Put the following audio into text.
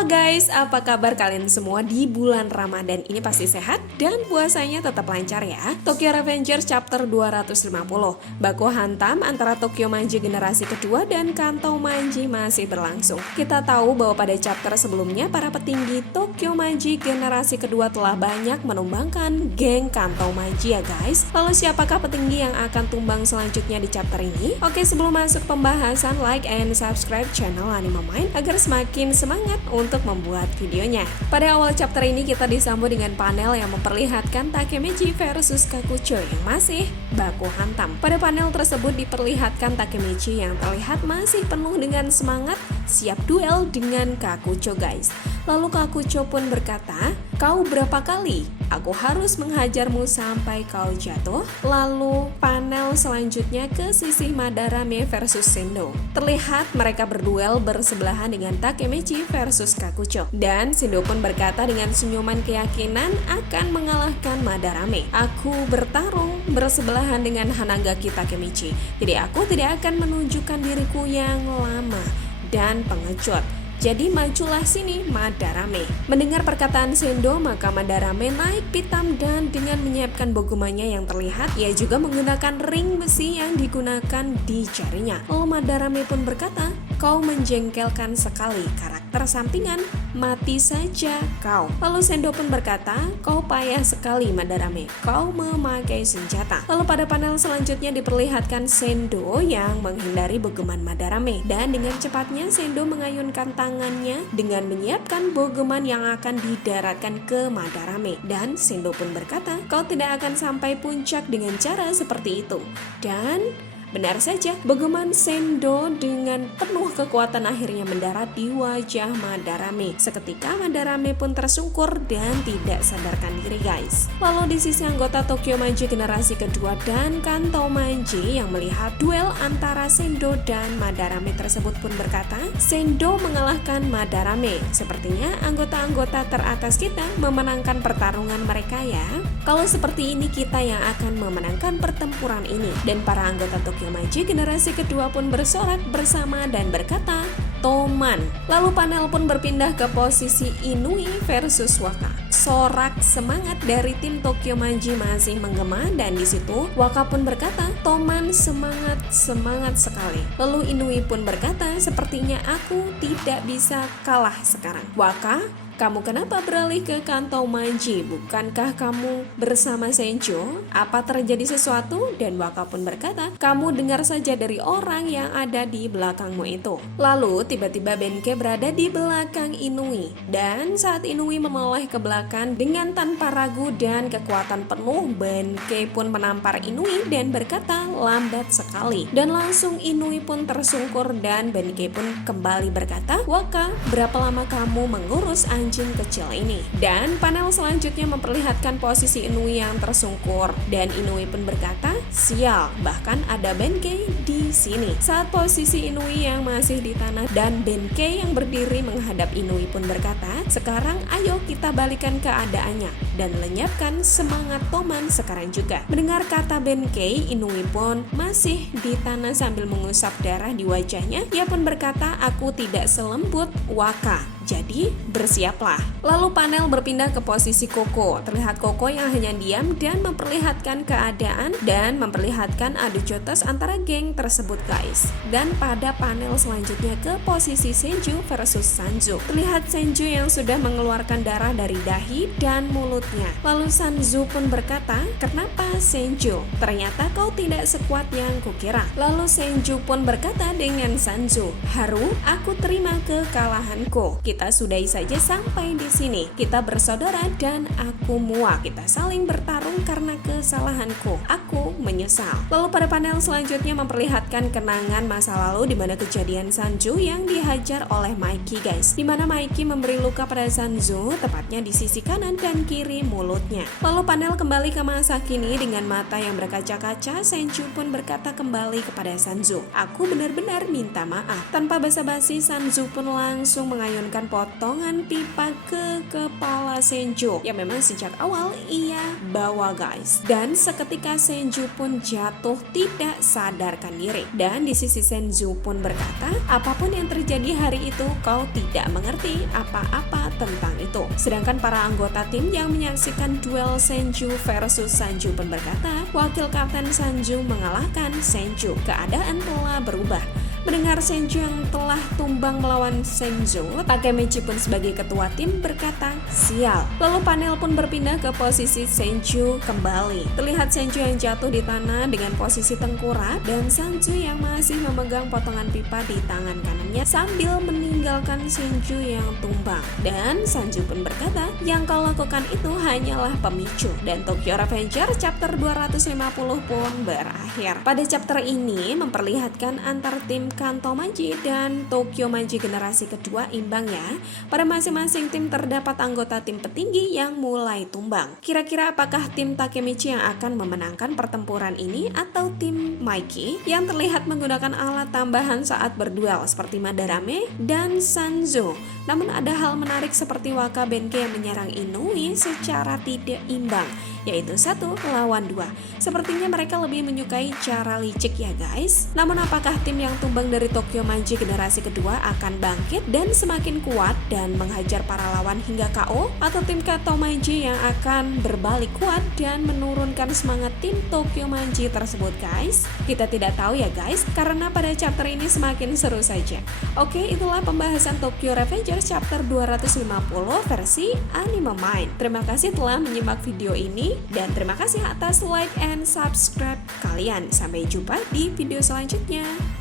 Halo guys, apa kabar kalian semua di bulan Ramadan ini? Pasti sehat dan puasanya tetap lancar ya. Tokyo Revengers chapter 250. Baku hantam antara Tokyo Manji generasi kedua dan Kanto Manji masih berlangsung. Kita tahu bahwa pada chapter sebelumnya para petinggi Tokyo Manji generasi kedua telah banyak menumbangkan geng Kanto Manji ya guys. Lalu siapakah petinggi yang akan tumbang selanjutnya di chapter ini? Oke, sebelum masuk pembahasan, like and subscribe channel Anime Mind agar semakin semangat untuk membuat videonya. Pada awal chapter ini kita disambut dengan panel yang memperlihatkan Takemichi versus Kakucho yang masih baku hantam. Pada panel tersebut diperlihatkan Takemichi yang terlihat masih penuh dengan semangat siap duel dengan Kakucho guys. Lalu Kakucho pun berkata, "Kau berapa kali? Aku harus menghajarmu sampai kau jatuh." Lalu panel selanjutnya ke sisi Madarame versus Sendo. Terlihat mereka berduel bersebelahan dengan Takemichi versus Kakucho. Dan Sendo pun berkata dengan senyuman keyakinan akan mengalahkan Madarame. "Aku bertarung bersebelahan dengan Hanagaki Takemichi. Jadi aku tidak akan menunjukkan diriku yang lama dan pengecut. Jadi majulah sini Madarame." Mendengar perkataan Sendo, maka Madarame naik pitam dan dengan menyiapkan bogomannya yang terlihat, ia juga menggunakan ring besi yang digunakan di jarinya. Lalu Madarame pun berkata, "Kau menjengkelkan sekali, karakter sampingan, mati saja kau." Lalu Sendo pun berkata, "Kau payah sekali Madarame, kau memakai senjata." Lalu pada panel selanjutnya diperlihatkan Sendo yang menghindari bogoman Madarame. Dan dengan cepatnya Sendo mengayunkan tangannya dengan menyiapkan bogoman yang akan didaratkan ke Madarame. Dan Sendo pun berkata, "Kau tidak akan sampai puncak dengan cara seperti itu." Dan benar saja, bogoman Sendo dengan penuh kekuatan akhirnya mendarat di wajah Madarame. Seketika Madarame pun tersungkur dan tidak sadarkan diri guys. Lalu di sisi anggota Tokyo Manji generasi kedua dan Kanto Manji yang melihat duel antara Sendo dan Madarame tersebut pun berkata, "Sendo mengalahkan Madarame. Sepertinya anggota-anggota teratas kita memenangkan pertarungan mereka ya. Kalau seperti ini kita yang akan memenangkan pertempuran ini." Dan para anggota Tokyo Manji generasi kedua pun bersorak bersama dan berkata, "Toman." Lalu panel pun berpindah ke posisi Inui versus Waka. Sorak semangat dari tim Tokyo Manji masih menggema dan di situ Waka pun berkata, "Toman semangat sekali." Lalu Inui pun berkata, "Sepertinya aku tidak bisa kalah sekarang." "Waka, kamu kenapa beralih ke Kanto Manji? Bukankah kamu bersama Senjo? Apa terjadi sesuatu?" Dan Waka pun berkata, "Kamu dengar saja dari orang yang ada di belakangmu itu." Lalu tiba-tiba Benkei berada di belakang Inui. Dan saat Inui menoleh ke belakang dengan tanpa ragu dan kekuatan penuh, Benkei pun menampar Inui dan berkata, "Lambat sekali." Dan langsung Inui pun tersungkur dan Benkei pun kembali berkata, "Waka, berapa lama kamu mengurus anjing kecil ini?" Dan panel selanjutnya memperlihatkan posisi Inui yang tersungkur dan Inui pun berkata, "Sial, bahkan ada Benkei di sini." Saat posisi Inui yang masih di tanah dan Benkei yang berdiri menghadap Inui pun berkata, "Sekarang ayo kita balikan keadaannya dan lenyapkan semangat Toman sekarang juga." Mendengar kata Benkei, Inui pun masih di tanah sambil mengusap darah di wajahnya. Ia pun berkata, "Aku tidak selembut Waka, jadi bersiaplah." Lalu panel berpindah ke posisi Koko. Terlihat Koko yang hanya diam dan memperlihatkan keadaan dan memperlihatkan adu jotos antara geng tersebut guys. Dan pada panel selanjutnya ke posisi Senju versus Sanzu. Terlihat Senju yang sudah mengeluarkan darah dari dahi dan mulutnya. Lalu Sanzu pun berkata, "Kenapa Senju? Ternyata kau tidak sekuat yang kukira." Lalu Senju pun berkata dengan Sanzu, "Haru, aku terima kekalahanku. Kita sudahi saja sampai di sini. Kita bersaudara dan aku muak. Kita saling bertarung karena kesalahanku. Aku menyesal." Lalu pada panel selanjutnya memperlihatkan kenangan masa lalu di mana kejadian Sanju yang dihajar oleh Maiki guys. Di mana Maiki memberi luka pada Sanju tepatnya di sisi kanan dan kiri mulutnya. Lalu panel kembali ke masa kini dengan mata yang berkaca-kaca. Senju pun berkata kembali kepada Sanju, "Aku benar-benar minta maaf." Tanpa basa-basi, Sanju pun langsung mengayunkan melemparkan potongan pipa ke kepala Senju yang memang sejak awal ia bawa guys. Dan seketika Senju pun jatuh tidak sadarkan diri. Dan di sisi Senju pun berkata, apapun yang terjadi hari itu kau tidak mengerti apa-apa tentang itu. Sedangkan para anggota tim yang menyaksikan duel Senju versus Sanju pun berkata, wakil kapten Sanju mengalahkan Senju. Keadaan telah berubah. Mendengar Senju yang telah tumbang melawan Senju, Takemichi pun sebagai ketua tim berkata, sial. Lalu panel pun berpindah ke posisi Senju kembali. Terlihat Senju yang jatuh di tanah dengan posisi tengkurap dan Sanju yang masih memegang potongan pipa di tangan kanannya sambil meninggalkan Senju yang tumbang. Dan Sanju pun berkata, yang kau lakukan itu hanyalah pemicu. Dan Tokyo Revengers chapter 250 pun berakhir. Pada chapter ini memperlihatkan antar tim Kanto Manji dan Tokyo Manji generasi kedua imbang ya. Pada masing-masing tim terdapat anggota tim petinggi yang mulai tumbang. Kira-kira apakah tim Takemichi yang akan memenangkan pertempuran ini atau tim Maiki yang terlihat menggunakan alat tambahan saat berduel seperti Madarame dan Sanzo. Namun ada hal menarik seperti Waka Benkei yang menyerang Inoue secara tidak imbang, yaitu 1 lawan 2. Sepertinya mereka lebih menyukai cara licik ya guys. Namun apakah tim yang tumbang dari Tokyo Manji generasi kedua akan bangkit dan semakin kuat dan menghajar para lawan hingga KO, atau tim Kanto Manji yang akan berbalik kuat dan menurunkan semangat tim Tokyo Manji tersebut guys? Kita tidak tahu ya guys, karena pada chapter ini semakin seru saja. Oke, itulah pembahasan Tokyo Revengers chapter 250 versi Anime Mind. Terima kasih telah menyimak video ini dan terima kasih atas like and subscribe kalian. Sampai jumpa di video selanjutnya.